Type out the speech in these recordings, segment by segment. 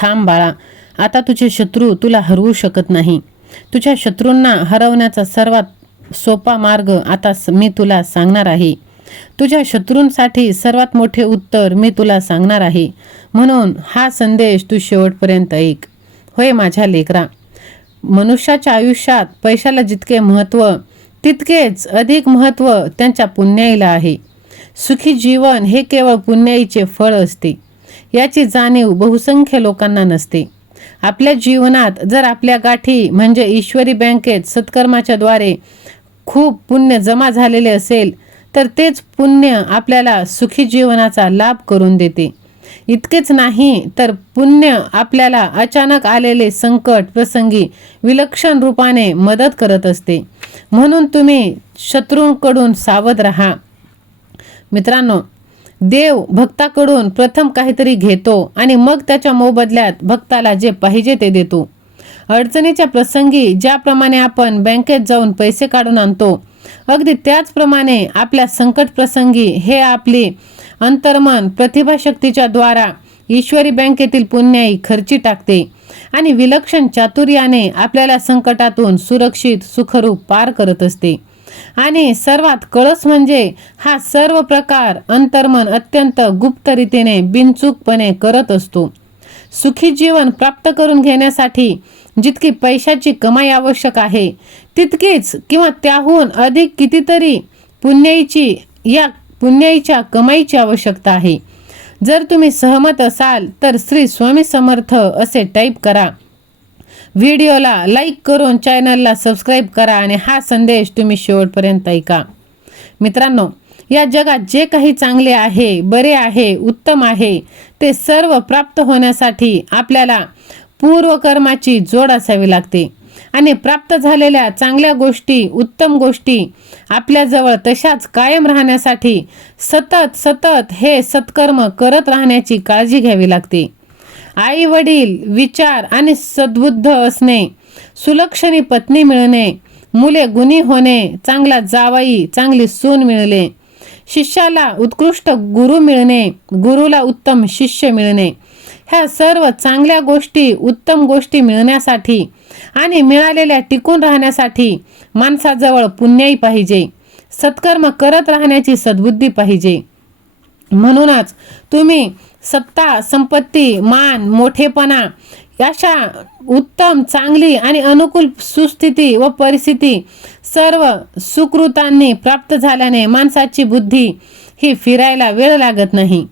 थांब बाळा, आता तुझे शत्रू तुला हरवू शकत नाही. तुझ्या शत्रूंना हरवण्याचा सर्वात सोपा मार्ग आता मी तुला सांगणार आहे. तुझ्या शत्रूंसाठी सर्वात मोठे उत्तर मी तुला सांगणार आहे. म्हणून हा संदेश तू शेवटपर्यंत ऐक. होय माझ्या लेकरा, मनुष्याच्या आयुष्यात पैशाला जितके महत्त्व तितकेच अधिक महत्त्व त्यांच्या पुण्याईला आहे. सुखी जीवन हे केवळ पुण्याईचे फळ असते, याची जाणीव बहुसंख्य लोकांना नसते. आपल्या जीवनात जर आपल्या गाठी म्हणजे ईश्वरी बँकेत सत्कर्माच्या द्वारे खूप पुण्य जमा झालेले असेल तर तेच पुण्य आपल्याला सुखी जीवनाचा लाभ करून देते. इतकेच नाही तर पुण्य आपल्याला अचानक आलेले संकट प्रसंगी विलक्षण रूपाने मदत करत असते. म्हणून तुम्ही शत्रूंकडून सावध राहा. मित्रांनो, देव भक्ताकडून प्रथम काहीतरी घेतो आणि मग त्याच्या मोबदल्यात भक्ताला जे पाहिजे ते देतो. अडचणीच्या प्रसंगी ज्याप्रमाणे आपण बँकेत जाऊन पैसे काढून आणतो, अगदी त्याचप्रमाणे आपल्या संकट प्रसंगी हे आपली अंतर्मन प्रतिभाशक्तीच्या द्वारा ईश्वरी बँकेतील पुण्याई खर्ची टाकते आणि विलक्षण चातुर्याने आपल्याला संकटातून सुरक्षित सुखरूप पार करत असते. आणि सर्वात कळस म्हणजे हा सर्व प्रकार अंतर्मन अत्यंत गुप्त रीतीने बिनचूकपणे करत असतो. सुखी जीवन प्राप्त करून घेण्यासाठी जितकी पैशाची कमाई आवश्यक आहे तितकीच किंवा त्याहून अधिक कितीतरी पुण्याईच्या कमाईची आवश्यकता आहे. जर तुम्ही सहमत असाल तर श्री स्वामी समर्थ असे टाईप करा. व्हिडिओला लाईक करून चॅनलला सबस्क्राईब करा आणि हा संदेश तुम्ही शेवटपर्यंत ऐका. मित्रांनो, या जगात जे काही चांगले आहे, बरे आहे, उत्तम आहे ते सर्व प्राप्त होण्यासाठी आपल्याला पूर्वकर्माची जोड असावी लागते. आणि प्राप्त झालेल्या चांगल्या गोष्टी, उत्तम गोष्टी आपल्याजवळ तशाच कायम राहण्यासाठी सतत हे सत्कर्म करत राहण्याची काळजी घ्यावी लागते. आई वडील, विचार आणि सद्बुद्ध असणे, सुलक्षणी पत्नी मिळणे, मुले गुणी होणे, चांगला जावई, चांगली सून मिळणे, शिष्याला उत्कृष्ट गुरु मिळणे, गुरुला उत्तम शिष्य मिळणे, ह्या सर्व चांगल्या गोष्टी, उत्तम गोष्टी मिळण्यासाठी आणि मिळालेल्या टिकून राहण्यासाठी माणसाजवळ पुण्याई पाहिजे, सत्कर्म करत राहण्याची सद्बुद्धी पाहिजे. म्हणूनच तुम्ही सत्ता, संपत्ती, मान, मोठेपणा अशा उत्तम, चांगली आणि अनुकूल सुस्थिती व परिस्थिती सर्व सुकृतांनी प्राप्त झाल्याने माणसाची बुद्धी ही फिरायला वेळ लागत नाही.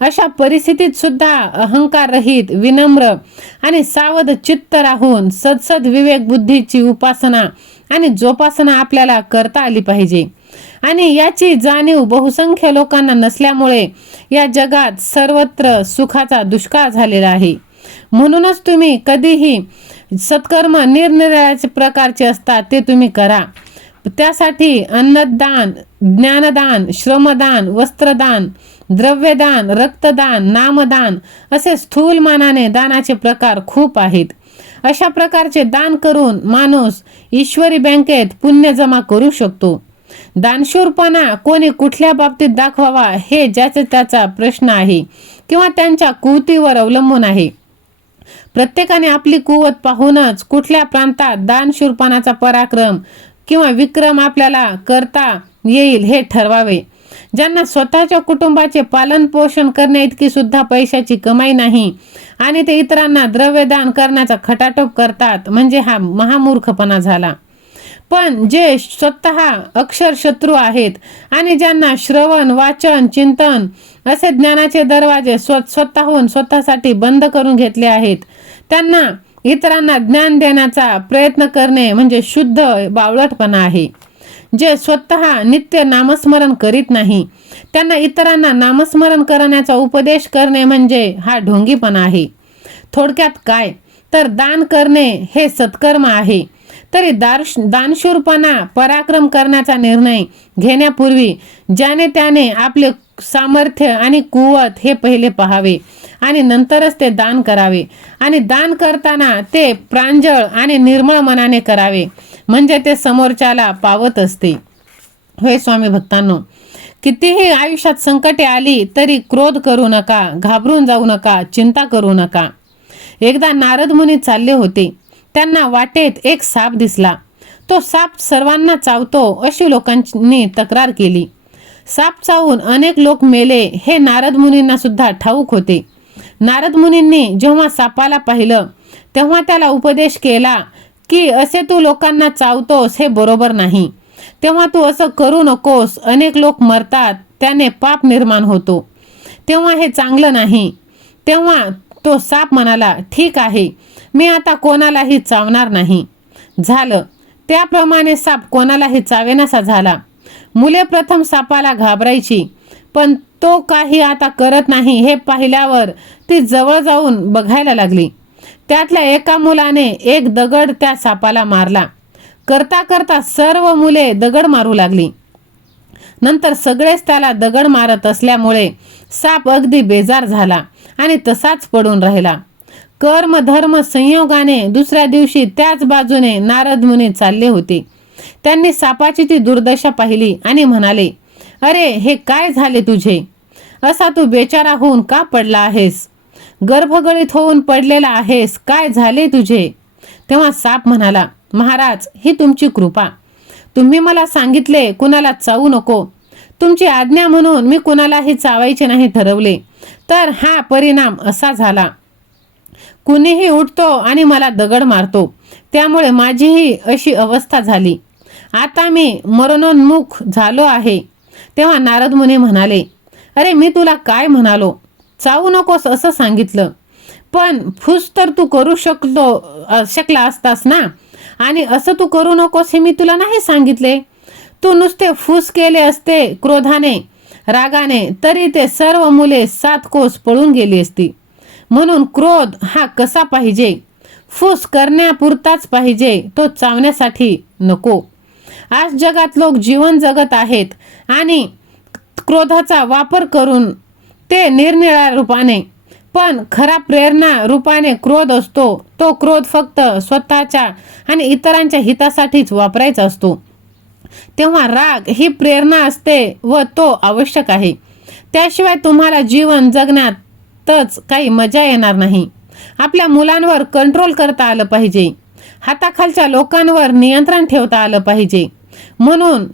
अशा परिस्थितीत सुद्धा अहंकार रहित, विनम्र आणि सावध चित्त राहून सदसद विवेक बुद्धीची उपासना आणि जोपासना आपल्याला करता आली पाहिजे. आणि याची जाणीव बहुसंख्य लोकांना नसल्यामुळे या जगात सर्वत्र सुखाचा दुष्काळ झालेला आहे. म्हणूनच तुम्ही कधीही सत्कर्म निरनिराळ्या प्रकारचे असतात ते तुम्ही करा. त्यासाठी अन्नदान, ज्ञानदान, श्रमदान, वस्त्रदान, द्रव्यदान, रक्तदान, नामदान असे स्थूल मानाने दानाचे प्रकार खूप आहेत. अशा प्रकारचे दान करून माणूस ईश्वरी बँकेत पुण्य जमा करू शकतो. दानशूरपणा कोणी कुठल्या बाबतीत दाखवावा हे ज्याचा त्याचा प्रश्न आहे किंवा त्यांच्या कुवतीवर अवलंबून आहे. प्रत्येकाने आपली कुवत पाहूनच कुठल्या प्रांतात दानशूरपणाचा पराक्रम किंवा विक्रम आपल्याला करता येईल हे ठरवावे. ज्यांना स्वतःच्या कुटुंबाचे पालन पोषण करण्या इतकी सुद्धा पैशाची कमाई नाही आणि ते इतरांना द्रव्यदान करण्याचा खटाटोप करतात, म्हणजे हा महामूर्खपणा झाला. पण जे स्वतः अक्षर शत्रू आहेत आणि ज्यांना श्रवण, वाचन, चिंतन असे ज्ञानाचे दरवाजे स्वतःहून स्वतःसाठी बंद करून घेतले आहेत, त्यांना इतरांना ज्ञान देण्याचा प्रयत्न करणे म्हणजे शुद्ध बावळटपणा आहे. जे स्वतः नित्य नामस्मरण करीत नाही त्यांना इतरांना नामस्मरण करण्याचा उपदेश करणे म्हणजे हा ढोंगीपणा आहे. थोडक्यात काय तर दान करणे हे सत्कर्म आहे. तरी दानशूरपणा, पराक्रम करण्याचा निर्णय घेण्यापूर्वी ज्याने त्याने आपले सामर्थ्य आणि कुवत हे पहिले पाहावे आणि नंतरच ते दान करावे. आणि दान करताना ते प्रांजळ आणि निर्मळ मनाने करावे, म्हणजे ते समोरच्याला पावत असते. होय स्वामी भक्तांनो, कितीही आयुष्यात संकटे आली तरी क्रोध करू नका, घाबरून जाऊ नका, चिंता करू नका. एकदा नारद मुनी चालले होते. त्यांना वाटेत एक साप दिसला. तो साप सर्वांना चावतो अशी लोकांनी तक्रार केली. साप चावून अनेक लोक मेले हे नारद मुनींना सुद्धा ठाऊक होते. नारद मुनींनी जेव्हा सापाला पाहिलं तेव्हा त्याला उपदेश केला की असे तू लोकांना चावतोस हे बरोबर नाही. तेव्हा तू असं करू नकोस. अनेक लोक मरतात, त्याने पाप निर्माण होतो. तेव्हा हे चांगलं नाही. तेव्हा तो साप म्हणाला, ठीक आहे, मी आता कोणालाही चावणार नाही. झालं त्याप्रमाणे साप कोणालाही चावेनासा झाला. मुले प्रथम सापाला घाबरायची, पण तो काही आता करत नाही हे पाहिल्यावर ती जवळ जाऊन बघायला लागली. त्यातल्या एका मुलाने एक दगड त्या सापाला मारला. करता करता सर्व मुले दगड मारू लागली. नंतर सगळेच त्याला दगड मारत असल्यामुळे साप अगदी बेजार झाला आणि तसाच पडून राहिला. कर्म धर्म संयोगाने दुसऱ्या दिवशी त्याच बाजूने नारद मुनी चालले होते. त्यांनी सापाची ती दुर्दशा पाहिली आणि म्हणाले, अरे हे काय झाले तुझे? असा तू बेचारा होऊन का पडला आहेस? गर्भगळीत होऊन पडलेला आहेस, काय झाले तुझे? तेव्हा साप म्हणाला, महाराज, ही तुमची कृपा. तुम्ही मला सांगितले कुणाला चावू नको. तुमची आज्ञा म्हणून मी कुणालाही चावायचे नाही ठरवले, तर हा परिणाम असा झाला. कुणीही उठतो आणि मला दगड मारतो, त्यामुळे माझीही अशी अवस्था झाली. आता मी मरणोन्मुख झालो आहे. तेव्हा नारद मुनी म्हणाले, अरे मी तुला काय म्हणालो? चावू नकोस असं सांगितलं, पण फूस तर तू करू शकला असतास ना, आणि असं तू करू नकोस हे मी तुला नाही सांगितले. तू नुसते फूस केले असते क्रोधाने रागाने तरी ते सर्व मुले 7 कोस पळून गेली असती. म्हणून क्रोध हा कसा पाहिजे? फूस करण्यापुरताच पाहिजे, तो चावण्यासाठी नको. आज जगात लोक जीवन जगत आहेत आणि क्रोधाचा वापर करून ते निरनिराळ्या रूपाने, पण खरा प्रेरणा रूपाने क्रोध असतो. तो क्रोध फक्त स्वतःच्या आणि इतरांच्या हितासाठीच वापरायचा असतो. तेव्हा राग ही प्रेरणा असते व तो आवश्यक आहे. त्याशिवाय तुम्हाला जीवन जगण्यातच काही मजा येणार नाही. आपल्या मुलांवर कंट्रोल करता आलं पाहिजे. हाताखालच्या लोकांवर नियंत्रण ठेवता आलं पाहिजे. म्हणून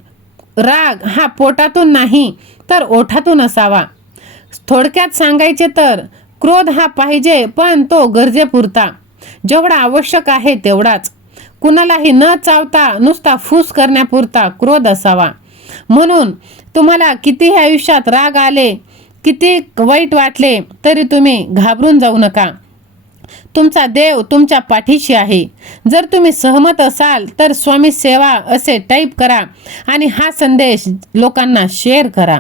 राग हा पोटातून नाही तर ओठातून असावा. थोडक्यात सांगायचे तर क्रोध हा पाहिजे, पण तो गरजेपुरता, जेवढा आवश्यक आहे तेवढाच. कुणालाही न चावता नुसता फूस करण्यापुरता क्रोध असावा. म्हणून तुम्हाला कितीही आयुष्यात राग आले, किती वाईट वाटले तरी तुम्ही घाबरून जाऊ नका. तुमचा देव तुमच्या पाठीशी आहे. जर तुम्ही सहमत असाल तर स्वामी सेवा असे टाईप करा आणि हा संदेश लोकांना शेअर करा.